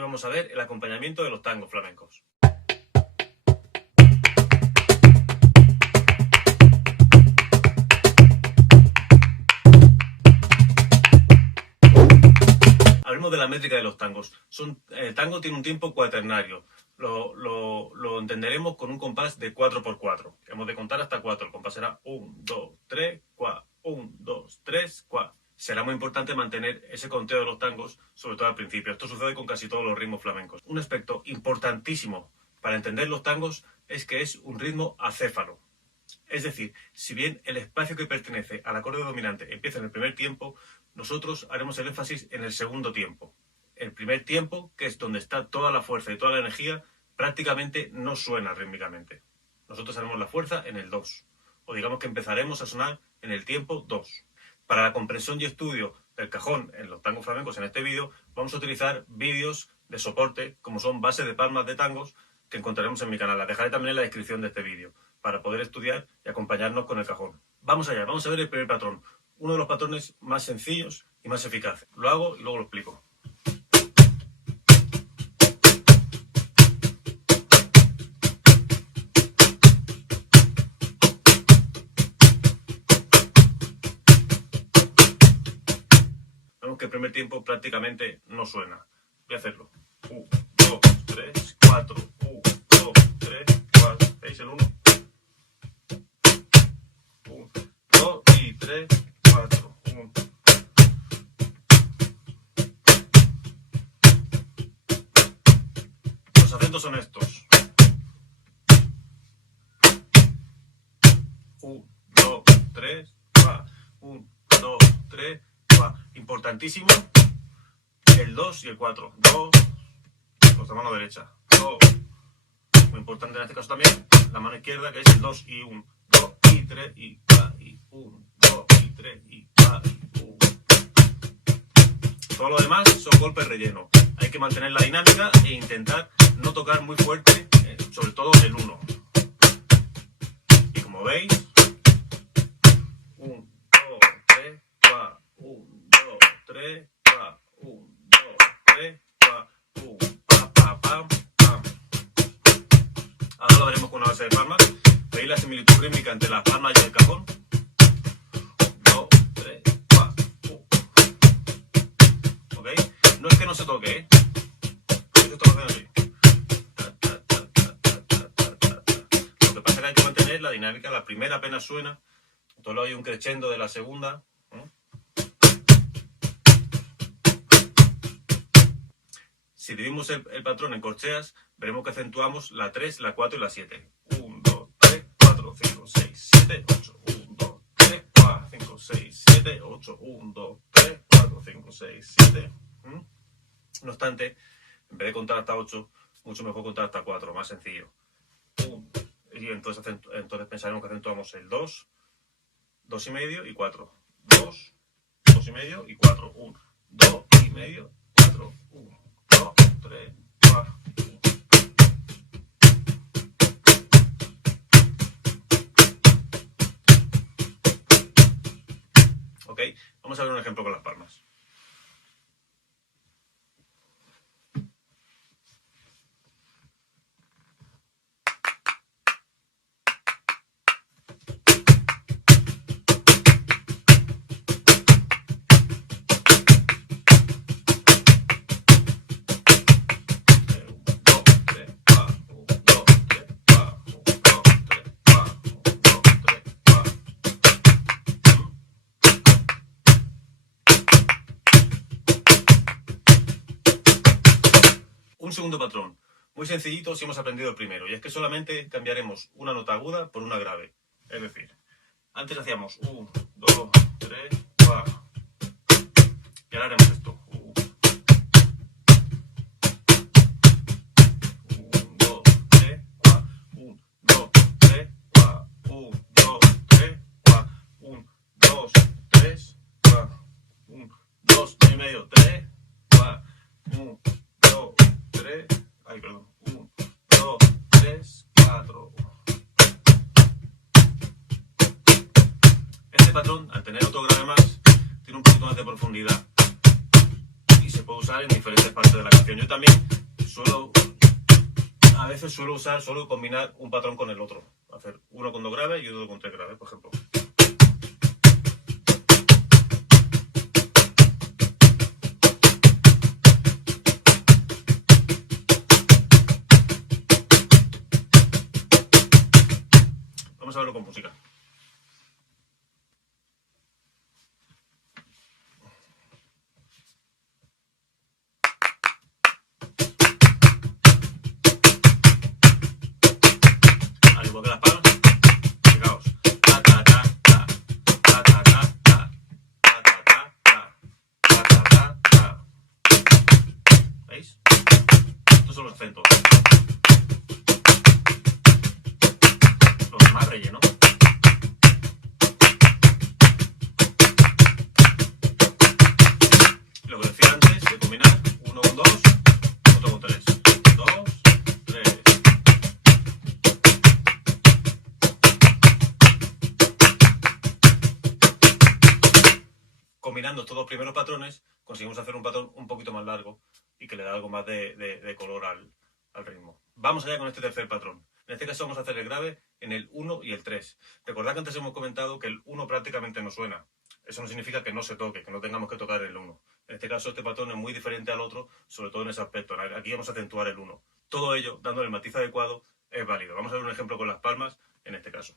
Hoy vamos a ver el acompañamiento de los tangos flamencos. Hablemos de la métrica de los tangos. El tango tiene un tiempo cuaternario. Lo entenderemos con un compás de 4×4. Hemos de contar hasta 4. El compás será 1, 2, 3, 4. 1, 2, 3, 4. Será muy importante mantener ese conteo de los tangos, sobre todo al principio. Esto sucede con casi todos los ritmos flamencos. Un aspecto importantísimo para entender los tangos es que es un ritmo acéfalo. Es decir, si bien el espacio que pertenece al acorde dominante empieza en el primer tiempo, nosotros haremos el énfasis en el segundo tiempo. El primer tiempo, que es donde está toda la fuerza y toda la energía, prácticamente no suena rítmicamente. Nosotros haremos la fuerza en el 2. O digamos que empezaremos a sonar en el tiempo 2. Para la comprensión y estudio del cajón en los tangos flamencos en este vídeo, vamos a utilizar vídeos de soporte, como son bases de palmas de tangos, que encontraremos en mi canal. Las dejaré también en la descripción de este vídeo, para poder estudiar y acompañarnos con el cajón. Vamos allá, vamos a ver el primer patrón. Uno de los patrones más sencillos y más eficaces. Lo hago y luego lo explico. Vemos que el primer tiempo prácticamente no suena. Voy a hacerlo. 1, 2, 3, 4. 1, 2, 3, 4. ¿Veis el 1? 1, 2 y 3, 4. 1. Los acentos son estos. 1, 2, 3, 4. 1, 2, 3, 4. Importantísimo el 2 y el 4. 2, con la mano derecha. 2. Muy importante en este caso también la mano izquierda, que es el 2 y 1. 2 y 3 y 4 y 1. 2 y 3 y 4 y 1. Todo lo demás son golpes rellenos. Hay que mantener la dinámica e intentar no tocar muy fuerte, sobre todo el 1. Y como veis, 1, 2, 3, 4. 1, 2, 3, 4. 1, 2, 3, 4. 1, pam. Ahora lo haremos con una base de palmas. ¿Veis la similitud rítmica entre las palmas y el cajón? 2, 3, 4. ¿Ok? No es que no se toque, ¿eh? Esto lo hacen así. Lo que pasa es que hay que mantener la dinámica. La primera apenas suena. Entonces luego hay un crescendo de la segunda. Si dividimos el patrón en corcheas, veremos que acentuamos la 3, la 4 y la 7. 1, 2, 3, 4, 5, 6, 7, 8. 1, 2, 3, 4, 5, 6, 7, 8. 1, 2, 3, 4, 5, 6, 7. No obstante, en vez de contar hasta 8, mucho mejor contar hasta 4, más sencillo. Y entonces pensaremos que acentuamos el 2, 2 y medio y 4. 2, 2 y medio y 4. 1, 2 y medio, 4. 1, 2, 3, 4. Ok, vamos a ver un ejemplo con las palmas. Un segundo patrón, muy sencillito si hemos aprendido el primero, y es que solamente cambiaremos una nota aguda por una grave. Es decir, antes hacíamos 1, 2, 3, 4. Y ahora haremos esto. 1, 2, 3, 4. 1, 2, 3, 4. 1, 2, 3, 4. 1, 2, 3, 4. 1, 2 y medio, 3, 4. 1, 2, 3, 1, 2, 3, 4. Este patrón, al tener otro grave más, tiene un poquito más de profundidad y se puede usar en diferentes partes de la canción. Yo también A veces suelo combinar un patrón con el otro. Hacer uno con 2 graves y otro con 3 graves, por ejemplo. Vamos a verlo con música. Al igual que las palmas, fijaos. Ta ta ta ta, ta ta ta ta, ta ta ta ta, ta ta ta ta. ¿Veis? Estos son los acentos. Los más rellenos. Lo que decía antes de combinar uno con 2, otro con 3. 2, 3. Combinando estos dos primeros patrones, conseguimos hacer un patrón un poquito más largo y que le da algo más de color al ritmo. Vamos allá con este tercer patrón. En este caso vamos a hacer el grave en el 1 y el 3. Recordad que antes hemos comentado que el 1 prácticamente no suena. Eso no significa que no se toque, que no tengamos que tocar el 1. En este caso este patrón es muy diferente al otro, sobre todo en ese aspecto. Aquí vamos a acentuar el 1. Todo ello, dándole el matiz adecuado, es válido. Vamos a ver un ejemplo con las palmas en este caso.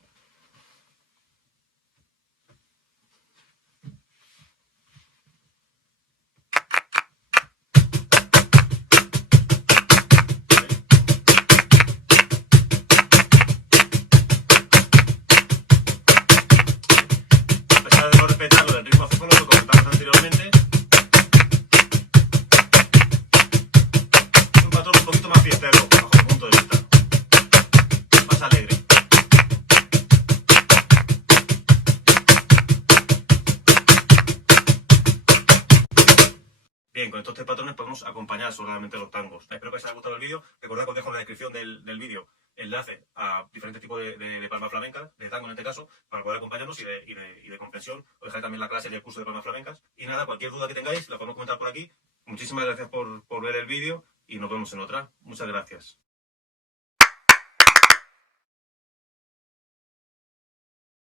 De no respetarlo del ritmo acéfalo, lo comentamos anteriormente. Es un patrón un poquito más fiestero, bajo mi punto de vista. Más alegre. Bien, con estos 3 patrones podemos acompañar solamente los tangos. Espero que os haya gustado el vídeo. Recordad que os dejo en la descripción del vídeo enlace a diferentes tipos de palmas flamencas, de tango en este caso, para poder acompañarnos y de comprensión. Os dejaré también la clase y el curso de palmas flamencas. Y nada, cualquier duda que tengáis la podemos comentar por aquí. Muchísimas gracias por ver el vídeo y nos vemos en otra. Muchas gracias.